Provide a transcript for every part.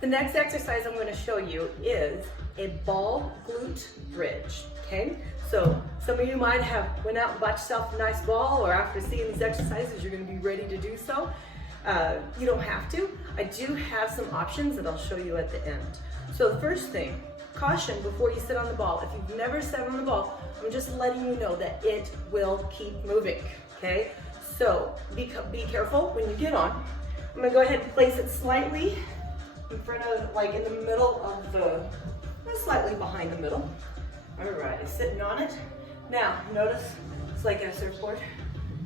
The next exercise I'm going to show you is a ball glute bridge, okay? So some of you might have went out and bought yourself a nice ball, or after seeing these exercises, you're going to be ready to do so. You don't have to. I do have some options that I'll show you at the end. So the first thing, caution before you sit on the ball. If you've never sat on the ball, I'm just letting you know that it will keep moving, okay? So be careful when you get on. I'm going to go ahead and place it slightly in front of, like in the middle of the, slightly behind the middle. All right, sitting on it. Now, notice it's like a surfboard.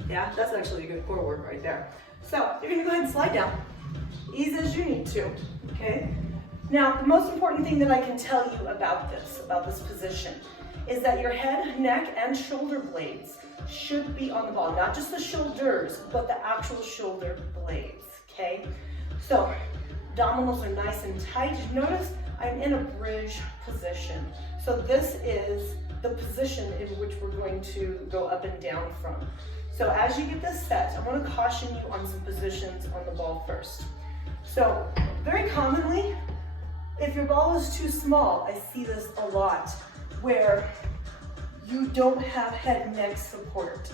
Yeah, that's actually a good core work right there. So you're gonna go ahead and slide down, ease as you need to, okay? Now, the most important thing that I can tell you about this position, is that your head, neck, and shoulder blades should be on the ball. Not just the shoulders, but the actual shoulder blades, okay? So, abdominals are nice and tight. Notice I'm in a bridge position. So this is the position in which we're going to go up and down from. So as you get this set, I want to caution you on some positions on the ball first. So very commonly, if your ball is too small, I see this a lot, where you don't have head and neck support.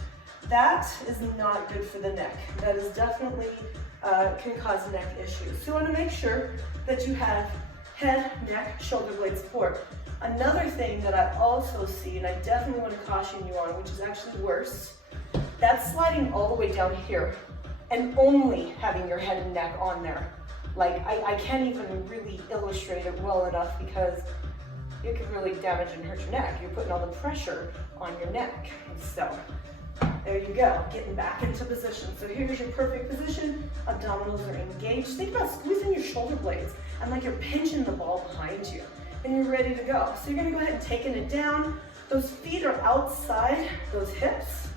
That is not good for the neck. That is definitely can cause neck issues. So you want to make sure that you have head, neck, shoulder blade support. Another thing that I also see, and I definitely want to caution you on, which is actually worse, that's sliding all the way down here and only having your head and neck on there. Like, I can't even really illustrate it well enough, because you could really damage and hurt your neck. You're putting all the pressure on your neck. So there you go, getting back into position. So here's your perfect position. Abdominals are engaged. Think about squeezing your shoulder blades and like you're pinching the ball behind you, and you're ready to go. So you're gonna go ahead and taking it down. Those feet are outside those hips.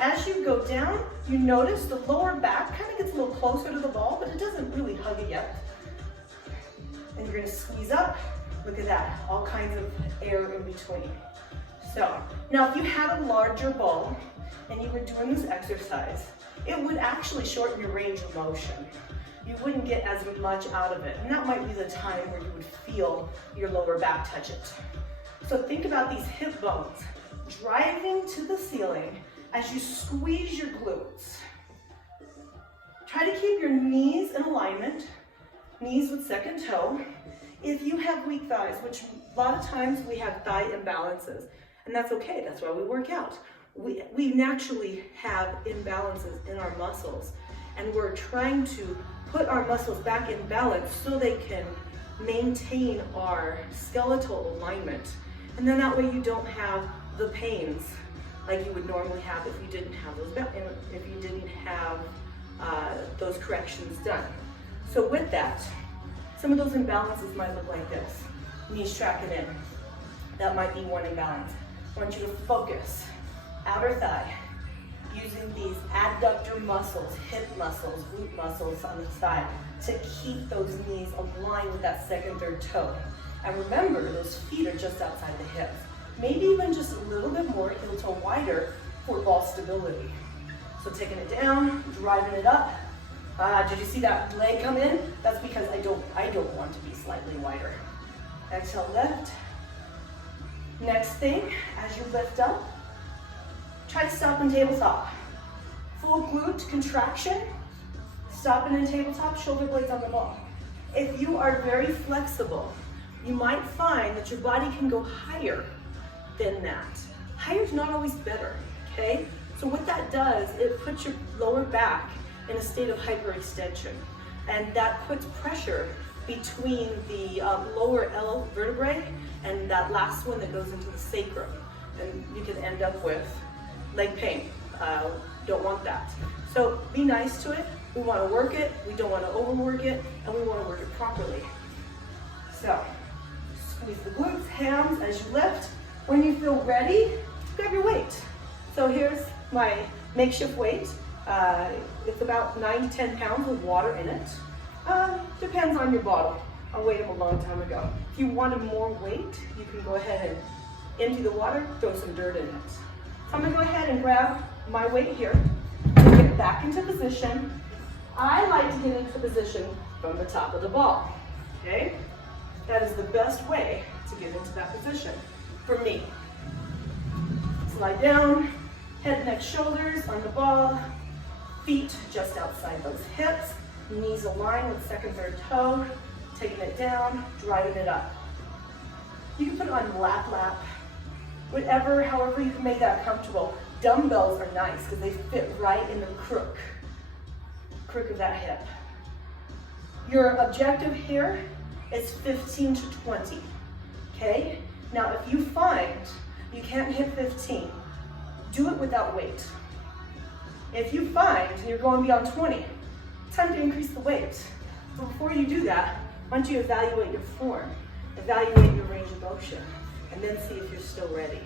As you go down, you notice the lower back kind of gets a little closer to the ball, but it doesn't really hug it yet. And you're gonna squeeze up. Look at that, all kinds of air in between. So, now if you had a larger ball and you were doing this exercise, it would actually shorten your range of motion. You wouldn't get as much out of it, and that might be the time where you would feel your lower back touch it. So think about these hip bones driving to the ceiling as you squeeze your glutes. Try to keep your knees in alignment, knees with second toe. If you have weak thighs, which a lot of times we have thigh imbalances, and that's okay, that's why we work out. We naturally have imbalances in our muscles, and we're trying to put our muscles back in balance so they can maintain our skeletal alignment. And then that way you don't have the pains like you would normally have if you didn't have those corrections done. So with that, some of those imbalances might look like this. Knees tracking in. That might be one imbalance. I want you to focus. Outer thigh. Using these adductor muscles, hip muscles, glute muscles on the side to keep those knees aligned with that second, third toe. And remember, those feet are just outside the hips. Maybe even just a little bit more heel toe wider for ball stability. So taking it down, driving it up. Did you see that leg come in? That's because I don't want to be slightly wider. Exhale, lift. Next thing, as you lift up, try to stop in tabletop. Full glute contraction, stopping in tabletop, shoulder blades on the ball. If you are very flexible, you might find that your body can go higher than that. Higher is not always better, okay? So what that does, it puts your lower back in a state of hyperextension, and that puts pressure between the lower L vertebrae and that last one that goes into the sacrum, and you can end up with leg pain. Don't want that. So be nice to it. We want to work it. We don't want to overwork it, and we want to work it properly. So squeeze the glutes, hams as you lift. When you feel ready, grab your weight. So here's my makeshift weight. It's about 9 to 10 pounds with water in it. Depends on your bottle. I weighed them a long time ago. If you wanted more weight, you can go ahead and empty the water, throw some dirt in it. So I'm gonna go ahead and grab my weight here, and get back into position. I like to get into position from the top of the ball. okay? That is the best way to get into that position for me. Slide down, head, neck, shoulders on the ball, feet just outside those hips, knees aligned with second, third toe, taking it down, driving it up. You can put it on lap, whatever, however you can make that comfortable. Dumbbells are nice because they fit right in the crook of that hip. Your objective here is 15 to 20, okay? Now, if you find you can't hit 15, do it without weight. If you find you're going beyond 20, time to increase the weight. But before you do that, why don't you evaluate your form, evaluate your range of motion, and then see if you're still ready.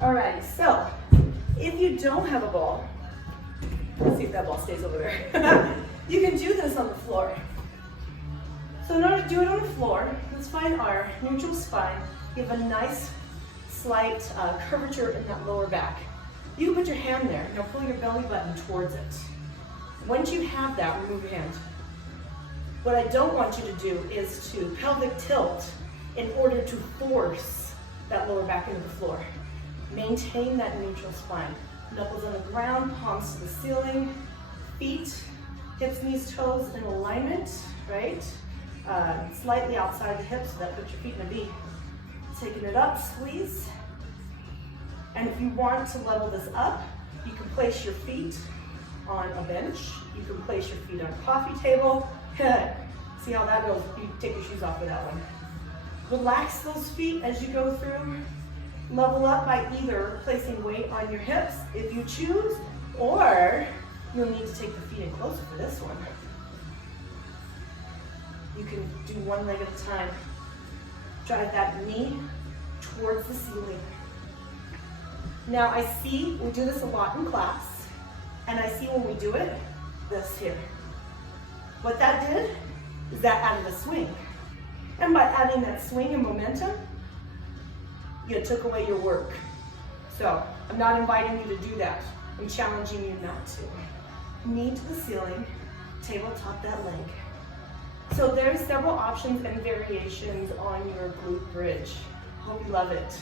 All right, so if you don't have a ball, let's see if that ball stays over there. You can do this on the floor. So in order to do it on the floor, let's find our neutral spine. Give a nice slight curvature in that lower back. You can put your hand there. Now pull your belly button towards it. Once you have that, remove your hand. What I don't want you to do is to pelvic tilt in order to force that lower back into the floor. Maintain that neutral spine. Knuckles on the ground, palms to the ceiling, feet, hips, knees, toes in alignment, right? Slightly outside the hips, so that puts your feet in a V. Taking it up, squeeze. And if you want to level this up, you can place your feet on a bench. You can place your feet on a coffee table. See how that goes? You take your shoes off for that one. Relax those feet as you go through. Level up by either placing weight on your hips if you choose, or you'll need to take the feet in closer for this one. You can do one leg at a time. Drive that knee towards the ceiling. Now I see, we do this a lot in class, and I see when we do it, this here. What that did is that added a swing. And by adding that swing and momentum, you took away your work. So I'm not inviting you to do that. I'm challenging you not to. Knee to the ceiling, tabletop that leg. So there's several options and variations on your glute bridge. Hope you love it.